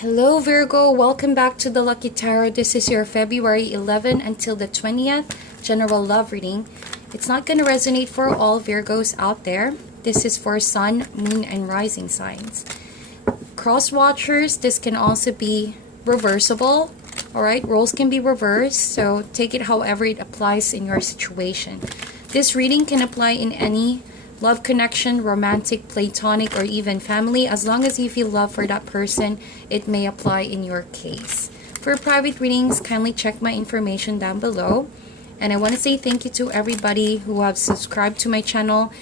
Hello Virgo, welcome back to the Lucky Tarot. This is your February 11 until the 20th general love reading. It's not going to resonate for all Virgos out there. This is for Sun, Moon, and Rising signs. Cross watchers, this can also be reversible. Alright, roles can be reversed, so take it however it applies in your situation. This reading can apply in any love connection, romantic, platonic, or even family. As long as you feel love for that person, it may apply in your case. For private readings, kindly check my information down below. And I want to say thank you to everybody who have subscribed to my channel.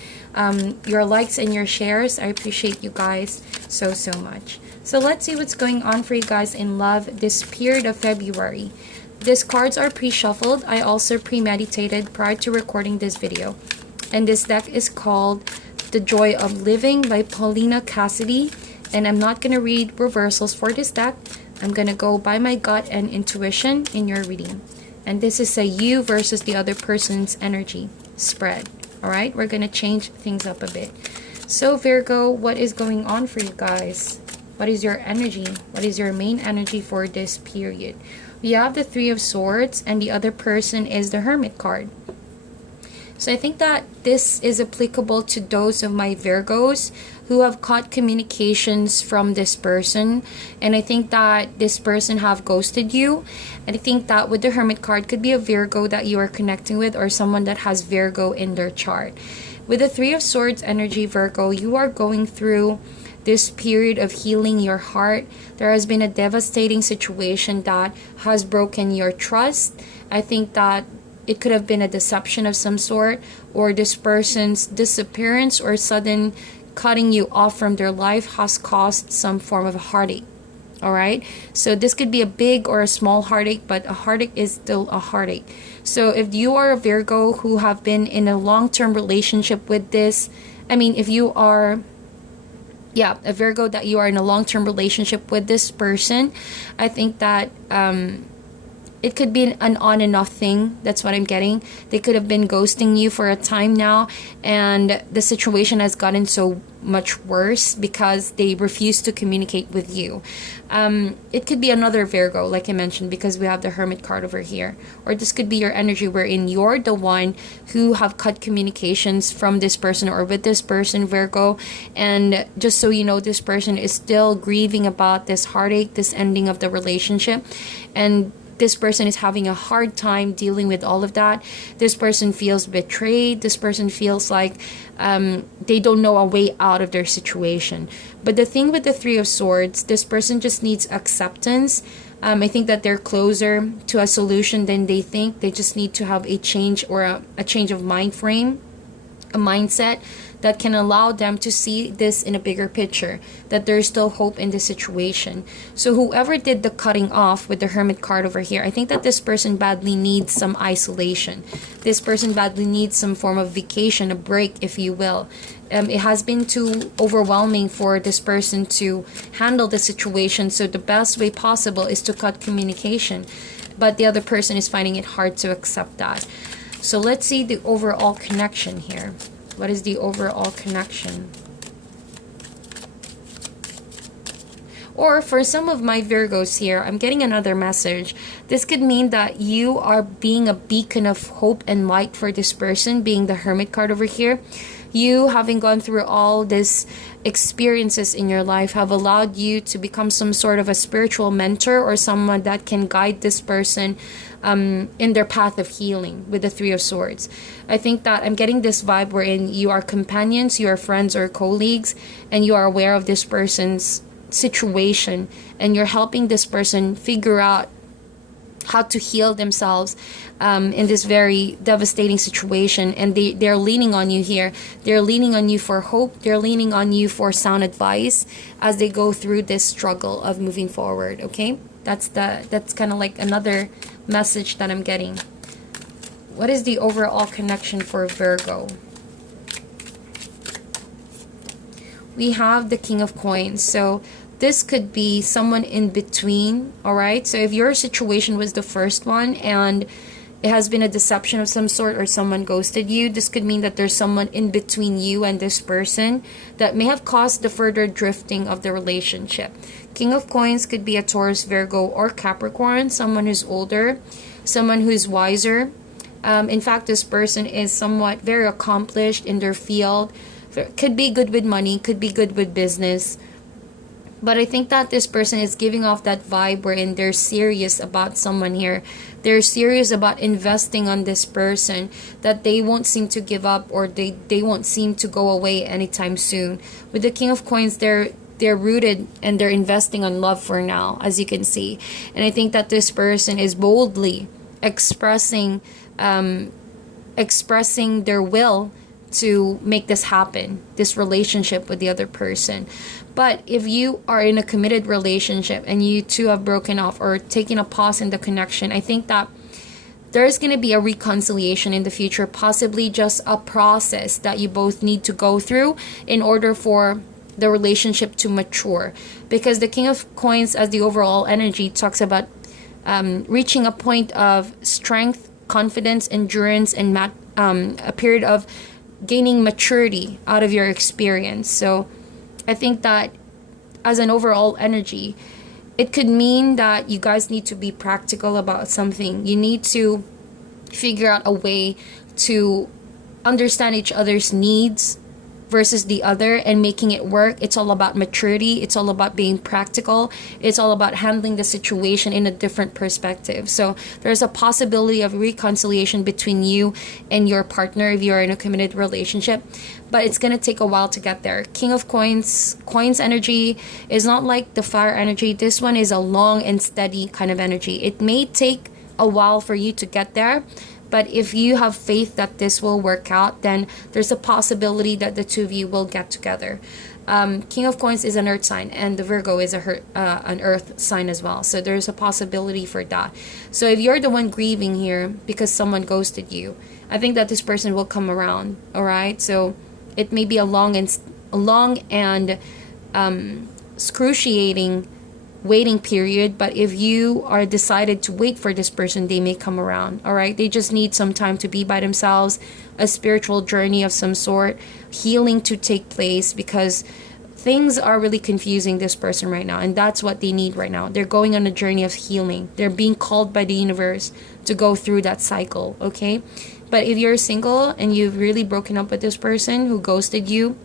Your likes and your shares, I appreciate you guys so much. So let's see what's going on for you guys in love this period of February. These cards are pre-shuffled. I also premeditated prior to recording this video. And this deck is called The Joy of Living by Paulina Cassidy. And I'm not going to read reversals for this deck. I'm going to go by my gut and intuition in your reading. And this is a you versus the other person's energy spread. Alright, we're going to change things up a bit. So Virgo, what is going on for you guys? What is your energy? What is your main energy for this period? We have the Three of Swords and the other person is the Hermit card. So I think that this is applicable to those of my Virgos who have caught communications from this person. And I think that this person have ghosted you. And I think that with the Hermit card could be a Virgo that you are connecting with or someone that has Virgo in their chart. With the Three of Swords energy, Virgo, you are going through this period of healing your heart. There has been a devastating situation that has broken your trust. I think that it could have been a deception of some sort, or this person's disappearance or sudden cutting you off from their life has caused some form of heartache. Alright, so this could be a big or a small heartache, but a heartache is still a heartache. So if you are a Virgo who have been in a long-term relationship with this, if you are a Virgo that you are in a long-term relationship with this person, I think that it could be an on and off thing. That's what I'm getting. They could have been ghosting you for a time now, and the situation has gotten so much worse because they refuse to communicate with you. It could be another Virgo, like I mentioned, because we have the Hermit card over here. Or this could be your energy wherein you're the one who have cut communications from this person or with this person, Virgo. And just so you know, this person is still grieving about this heartache, this ending of the relationship. And this person is having a hard time dealing with all of that. This person feels betrayed. This person feels like they don't know a way out of their situation. But the thing with the Three of Swords, this person just needs acceptance. I think that they're closer to a solution than they think. They just need to have a change or a change of mind frame, a mindset that can allow them to see this in a bigger picture, that there's still hope in this situation. So whoever did the cutting off with the Hermit card over here, I think that this person badly needs some isolation. This person badly needs some form of vacation, a break, if you will. It has been too overwhelming for this person to handle the situation, so the best way possible is to cut communication. But the other person is finding it hard to accept that. So let's see the overall connection here. What is the overall connection? Or for some of my Virgos here, I'm getting another message. This could mean that you are being a beacon of hope and light for this person, being the Hermit card over here. You, having gone through all these experiences in your life, have allowed you to become some sort of a spiritual mentor or someone that can guide this person in their path of healing with the Three of Swords. I think that I'm getting this vibe wherein you are companions, you are friends or colleagues, and you are aware of this person's situation, and you're helping this person figure out how to heal themselves in this very devastating situation. And they're leaning on you here. They're leaning on you for hope. They're leaning on you for sound advice as they go through this struggle of moving forward. Okay, that's kind of like another message that I'm getting. What is the overall connection for Virgo? We have the King of Coins. So this could be someone in between. All right, so if your situation was the first one and it has been a deception of some sort, or someone ghosted you. This could mean that there's someone in between you and this person that may have caused the further drifting of the relationship. King of Coins could be a Taurus, Virgo, or Capricorn, someone who's older, someone who's wiser. In fact, this person is somewhat very accomplished in their field. Could be good with money, could be good with business. But I think that this person is giving off that vibe wherein they're serious about someone here. They're serious about investing on this person, that they won't seem to give up, or they won't seem to go away anytime soon. With the King of Coins, they're rooted and they're investing on love for now, as you can see. And I think that this person is boldly expressing their will to make this happen, this relationship with the other person. But if you are in a committed relationship and you two have broken off or taken a pause in the connection, I think that there's going to be a reconciliation in the future, possibly just a process that you both need to go through in order for the relationship to mature. Because the King of Coins, as the overall energy, talks about reaching a point of strength, confidence, endurance, and a period of gaining maturity out of your experience. So I think that as an overall energy, it could mean that you guys need to be practical about something. You need to figure out a way to understand each other's needs versus the other and making it work. It's all about maturity. It's all about being practical. It's all about handling the situation in a different perspective. So there's a possibility of reconciliation between you and your partner if you're in a committed relationship, but it's going to take a while to get there. King of Coins energy is not like the fire energy. This one is a long and steady kind of energy. It may take a while for you to get there, but if you have faith that this will work out, then there's a possibility that the two of you will get together. King of Coins is an earth sign, and the Virgo is an earth sign as well. So there's a possibility for that. So if you're the one grieving here because someone ghosted you, I think that this person will come around. All right. So it may be a long and excruciating waiting period, but if you are decided to wait for this person, they may come around. All right, they just need some time to be by themselves, a spiritual journey of some sort, healing to take place, because things are really confusing this person right now, and that's what they need right now. They're going on a journey of healing. They're being called by the universe to go through that cycle. Okay, but if you're single and you've really broken up with this person who ghosted you,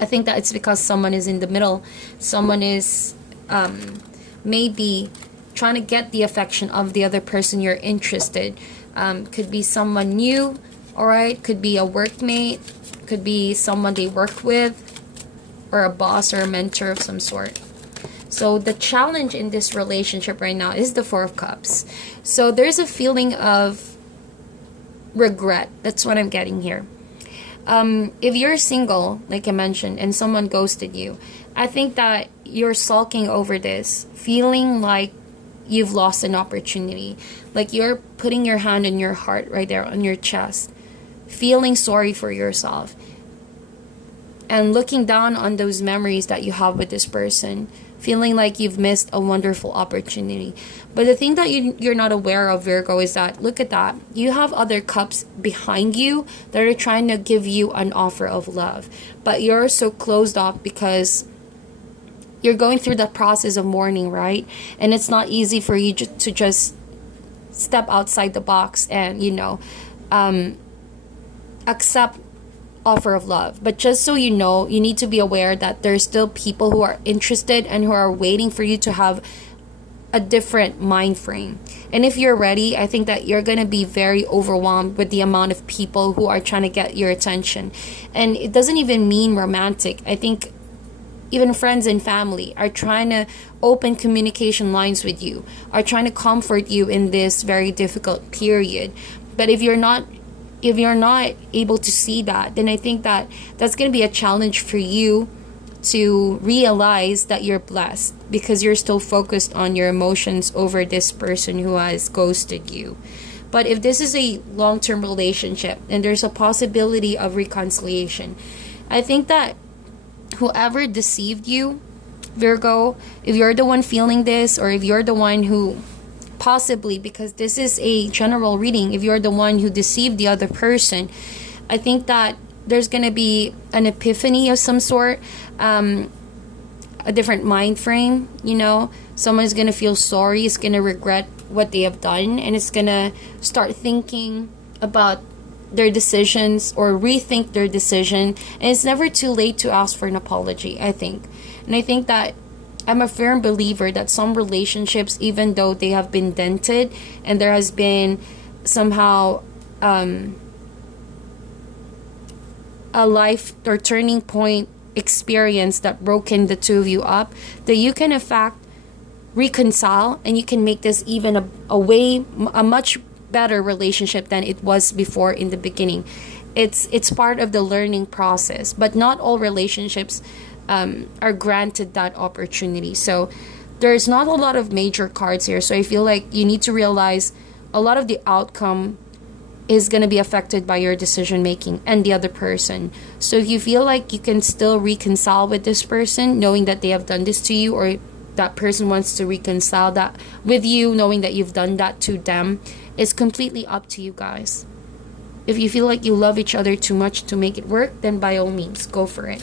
I think that it's because someone is in the middle. Someone is maybe trying to get the affection of the other person you're interested. Could be someone new, all right? Could be a workmate, could be someone they work with, or a boss or a mentor of some sort. So the challenge in this relationship right now is the Four of Cups. So there's a feeling of regret. That's what I'm getting here. If you're single, like I mentioned, and someone ghosted you, I think that you're sulking over this, feeling like you've lost an opportunity. Like you're putting your hand on your heart right there on your chest, feeling sorry for yourself, and looking down on those memories that you have with this person, feeling like you've missed a wonderful opportunity. But the thing that you're not aware of, Virgo, is that, look at that, you have other cups behind you that are trying to give you an offer of love, but you're so closed off because you're going through that process of mourning, right? And it's not easy for you to just step outside the box and, accept offer of love. But just so you know, you need to be aware that there's still people who are interested and who are waiting for you to have a different mind frame. And if you're ready, I think that you're going to be very overwhelmed with the amount of people who are trying to get your attention. And it doesn't even mean romantic. I think even friends and family are trying to open communication lines with you, are trying to comfort you in this very difficult period. But if you're not able to see that, then I think that that's going to be a challenge for you to realize that you're blessed, because you're still focused on your emotions over this person who has ghosted you. But if this is a long-term relationship and there's a possibility of reconciliation, I think that whoever deceived you, Virgo, if you're the one feeling this, or if you're the one who possibly, because this is a general reading, if you're the one who deceived the other person, I think that there's going to be an epiphany of some sort, a different mind frame, you know. Someone's going to feel sorry, is going to regret what they have done, and it's going to start thinking about their decisions or rethink their decision. And it's never too late to ask for an apology, I think. And I think that I'm a firm believer that some relationships, even though they have been dented and there has been somehow a life or turning point experience that broken the two of you up, that you can in fact reconcile, and you can make this even a much better relationship than it was before in the beginning. It's part of the learning process, but not all relationships are granted that opportunity. So there's not a lot of major cards here, so I feel like you need to realize a lot of the outcome is going to be affected by your decision making and the other person. So if you feel like you can still reconcile with this person, knowing that they have done this to you, or that person wants to reconcile that with you, knowing that you've done that to them, it's completely up to you guys. If you feel like you love each other too much to make it work, then by all means, go for it.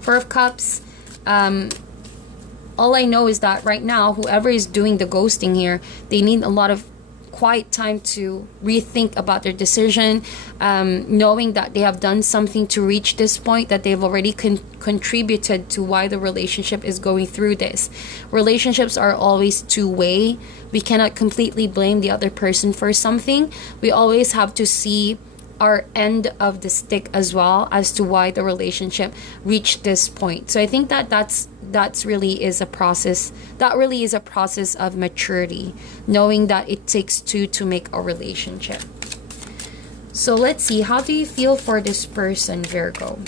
Four of Cups. All I know is that right now, whoever is doing the ghosting here, they need a lot of quiet time to rethink about their decision, knowing that they have done something to reach this point, that they've already contributed to why the relationship is going through this. Relationships are always two-way. We cannot completely blame the other person for something. We always have to see our end of the stick as well, as to why the relationship reached this point. So I think that that's really is a process. That really is a process of maturity, knowing that it takes two to make a relationship. So let's see, how do you feel for this person, Virgo?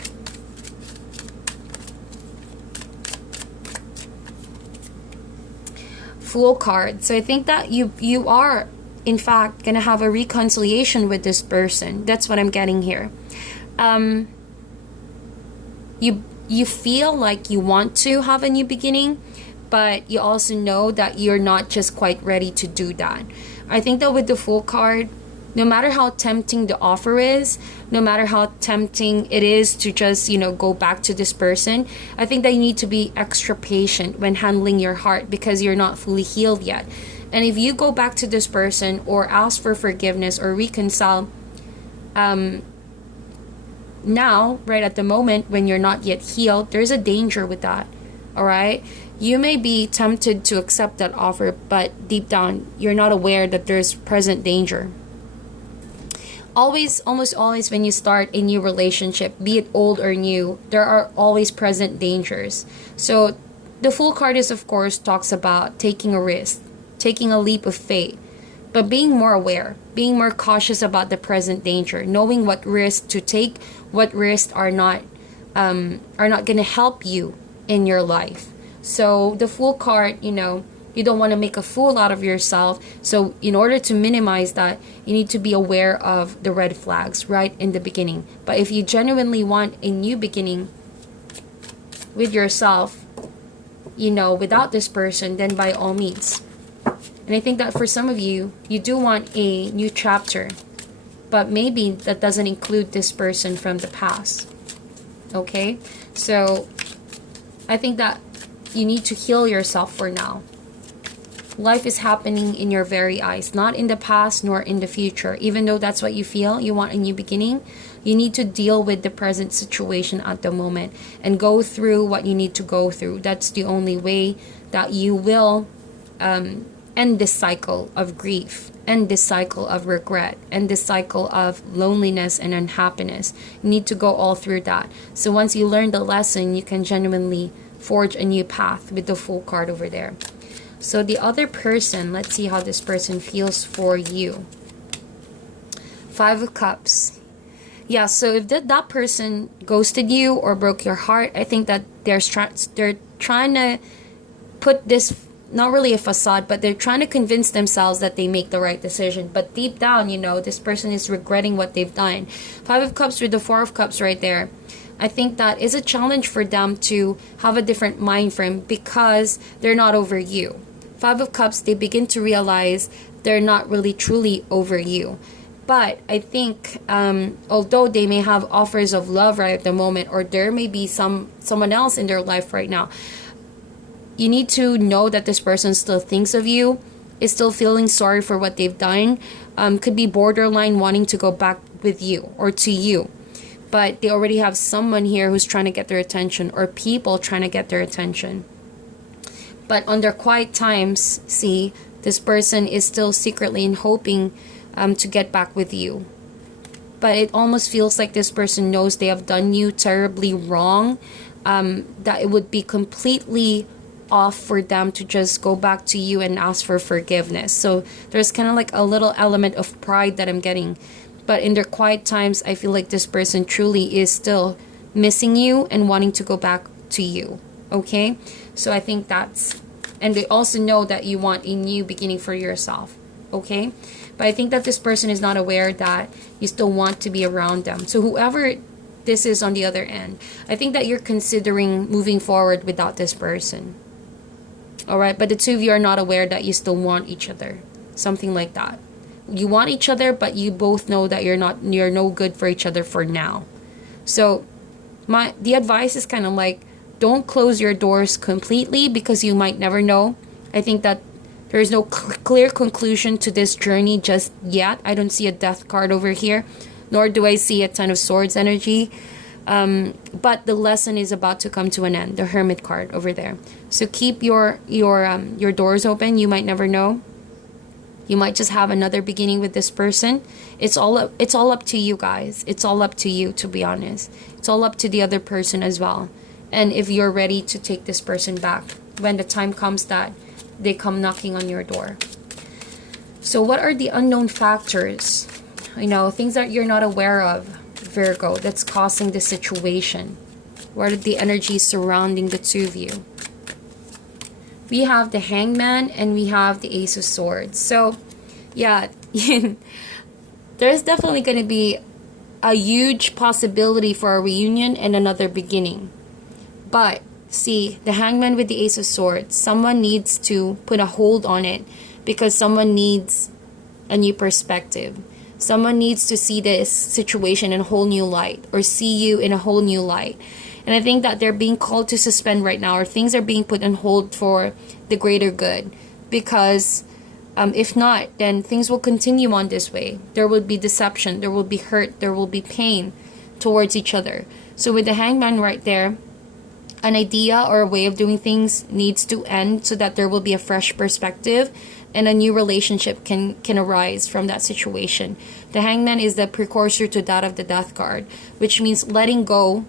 Fool card. So I think that you are in fact gonna have a reconciliation with this person. That's what I'm getting here. You feel like you want to have a new beginning, but you also know that you're not just quite ready to do that. I think that with the Fool card, no matter how tempting the offer is, no matter how tempting it is to just, go back to this person, I think that you need to be extra patient when handling your heart, because you're not fully healed yet. And if you go back to this person or ask for forgiveness or reconcile, now, right at the moment when you're not yet healed, there's a danger with that. All right? You may be tempted to accept that offer, but deep down, you're not aware that there's present danger. Almost always when you start a new relationship, be it old or new, there are always present dangers. So the Fool card is, of course, talks about taking a risk, taking a leap of faith, but being more aware, being more cautious about the present danger, knowing what risks to take, what risks are not going to help you in your life. So the Fool card, you don't want to make a fool out of yourself. So in order to minimize that, you need to be aware of the red flags right in the beginning. But if you genuinely want a new beginning with yourself, without this person, then by all means. And I think that for some of you, you do want a new chapter, but maybe that doesn't include this person from the past. Okay? So I think that you need to heal yourself for now. Life is happening in your very eyes, not in the past nor in the future. Even though that's what you feel, you want a new beginning, you need to deal with the present situation at the moment and go through what you need to go through. That's the only way that you will end this cycle of grief, end this cycle of regret, end this cycle of loneliness and unhappiness. You need to go all through that. So once you learn the lesson, you can genuinely forge a new path with the Fool card over there. So the other person, let's see how this person feels for you. Five of Cups. Yeah, so if that person ghosted you or broke your heart, I think that they're trying to put this, not really a facade, but they're trying to convince themselves that they make the right decision. But deep down, this person is regretting what they've done. Five of Cups with the Four of Cups right there. I think that is a challenge for them to have a different mind frame because they're not over you. Five of Cups, they begin to realize they're not really truly over you. But I think although they may have offers of love right at the moment, or there may be someone else in their life right now, you need to know that this person still thinks of you, is still feeling sorry for what they've done, could be borderline wanting to go back with you or to you. But they already have someone here who's trying to get their attention, or people trying to get their attention. But on their quiet times, see, this person is still secretly and hoping to get back with you. But it almost feels like this person knows they have done you terribly wrong, that it would be completely off for them to just go back to you and ask for forgiveness. So there's kind of like a little element of pride that I'm getting. But in their quiet times, I feel like this person truly is still missing you and wanting to go back to you. Okay? So I think that's, and they also know that you want a new beginning for yourself. Okay? But I think that this person is not aware that you still want to be around them. So whoever this is on the other end, I think that you're considering moving forward without this person. Alright? But the two of you are not aware that you still want each other. Something like that. You want each other, but you both know that you're no good for each other for now. So the advice is kind of like, don't close your doors completely, because you might never know. I think that there is no clear conclusion to this journey just yet. I don't see a death card over here, nor do I see a Ten of Swords energy. But the lesson is about to come to an end. The Hermit card over there. So keep your doors open. You might never know. You might just have another beginning with this person. It's all up to you guys. It's all up to you, to be honest. It's all up to the other person as well. And if you're ready to take this person back when the time comes that they come knocking on your door. So what are the unknown factors? Things that you're not aware of, Virgo, that's causing this situation. What are the energies surrounding the two of you? We have the Hangman and we have the Ace of Swords. So, yeah, there's definitely going to be a huge possibility for a reunion and another beginning. But, see, the Hangman with the Ace of Swords, someone needs to put a hold on it because someone needs a new perspective. Someone needs to see this situation in a whole new light, or see you in a whole new light. And I think that they're being called to suspend right now, or things are being put on hold for the greater good. Because if not, then things will continue on this way. There will be deception, there will be hurt, there will be pain towards each other. So with the Hangman right there, an idea or a way of doing things needs to end so that there will be a fresh perspective and a new relationship can arise from that situation. The Hangman is the precursor to that of the Death card, which means letting go,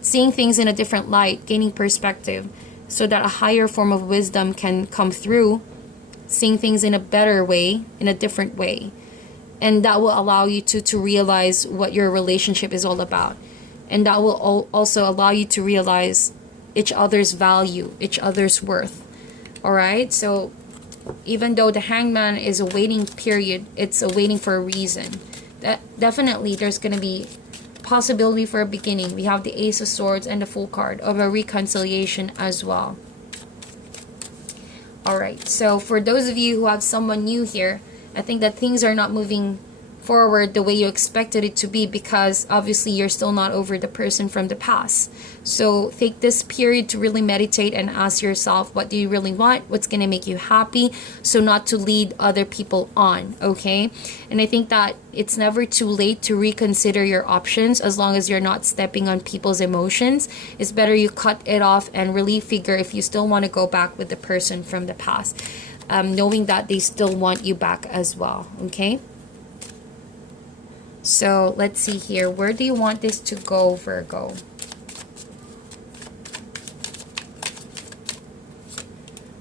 seeing things in a different light, gaining perspective, so that a higher form of wisdom can come through, seeing things in a better way, in a different way. And that will allow you to realize what your relationship is all about. And that will also allow you to realize each other's value, each other's worth. Alright? So, even though the Hangman is a waiting period, it's a waiting for a reason. That definitely there's going to be possibility for a beginning. We have the Ace of Swords and the Full card of a reconciliation as well. Alright, so for those of you who have someone new here, I think that things are not moving forward the way you expected it to be, because obviously you're still not over the person from the past. So take this period to really meditate and ask yourself, what do you really want? What's going to make you happy? So not to lead other people on, okay? And I think that it's never too late to reconsider your options, as long as you're not stepping on people's emotions. It's better you cut it off and really figure if you still want to go back with the person from the past, knowing that they still want you back as well, okay? So let's see here. Where do you want this to go, Virgo?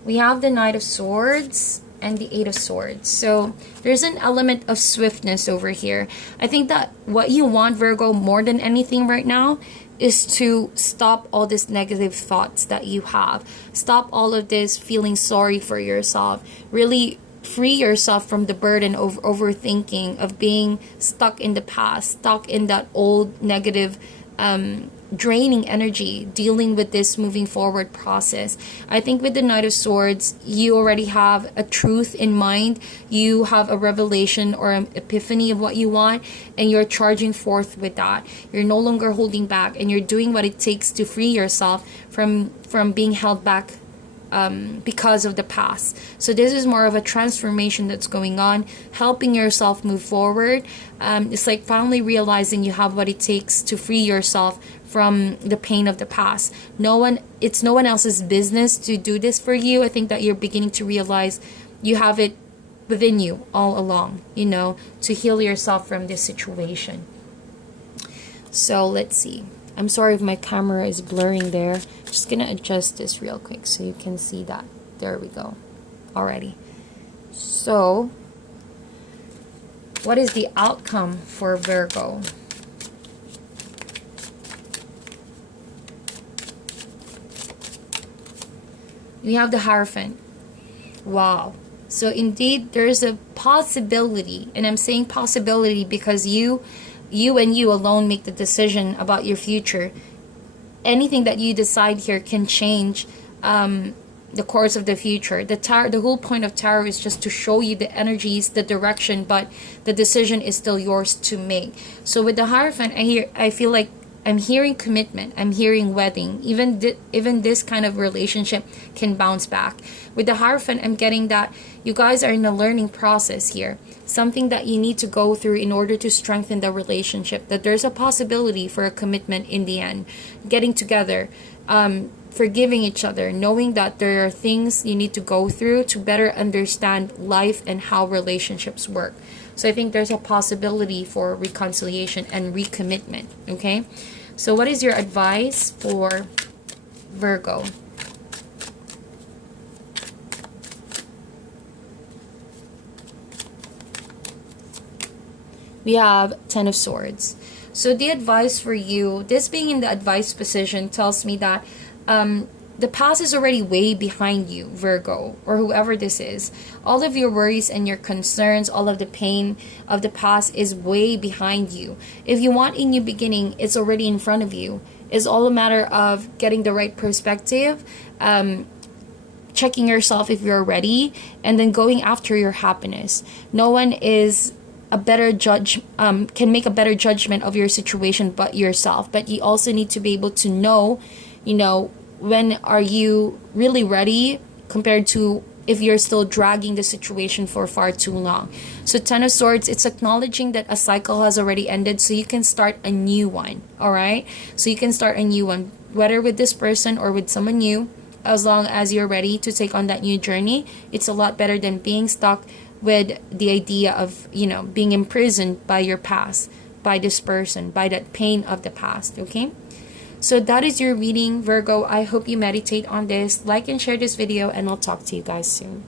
We have the Knight of Swords and the Eight of Swords. So there's an element of swiftness over here. I think that what you want, Virgo, more than anything right now is to stop all these negative thoughts that you have. Stop all of this feeling sorry for yourself. Really free yourself from the burden of overthinking, of being stuck in the past, stuck in that old negative draining energy dealing with this moving forward process. I think with the Knight of Swords, you already have a truth in mind. You have a revelation or an epiphany of what you want, and you're charging forth with that. You're no longer holding back, and you're doing what it takes to free yourself from being held back because of the past. So this is more of a transformation that's going on, helping yourself move forward. It's like finally realizing you have what it takes to free yourself from the pain of the past. It's no one else's business to do this for you. I think that you're beginning to realize you have it within you all along, you know, to heal yourself from this situation. So let's see. I'm sorry if my camera is blurring there. Just gonna adjust this real quick so you can see that. There we go. Alrighty. So, what is the outcome for Virgo? We have the Hierophant. Wow. So indeed, there's a possibility, and I'm saying possibility because you and you alone make the decision about your future. Anything that you decide here can change the course of the future. The whole point of tarot is just to show you the energies, the direction, but the decision is still yours to make. So with the Hierophant, I feel like I'm hearing commitment. I'm hearing wedding. Even this kind of relationship can bounce back. With the Hierophant, I'm getting that you guys are in a learning process here. Something that you need to go through in order to strengthen the relationship. That there's a possibility for a commitment in the end. Getting together, forgiving each other, knowing that there are things you need to go through to better understand life and how relationships work. So I think there's a possibility for reconciliation and recommitment, okay? So what is your advice for Virgo? We have Ten of Swords. So the advice for you, this being in the advice position, tells me that the past is already way behind you, Virgo, or whoever this is. All of your worries and your concerns, all of the pain of the past is way behind you. If you want a new beginning, it's already in front of you. It's all a matter of getting the right perspective, checking yourself if you're ready, and then going after your happiness. No one is a better judge, can make a better judgment of your situation but yourself. But you also need to be able to know, you know, when are you really ready compared to if you're still dragging the situation for far too long. So Ten of Swords, it's acknowledging that a cycle has already ended, so you can start a new one. All right, so you can start a new one, whether with this person or with someone new. As long as you're ready to take on that new journey, it's a lot better than being stuck with the idea of, you know, being imprisoned by your past, by this person, by that pain of the past. Okay, so that is your reading, Virgo. I hope you meditate on this, like and share this video, and I'll talk to you guys soon.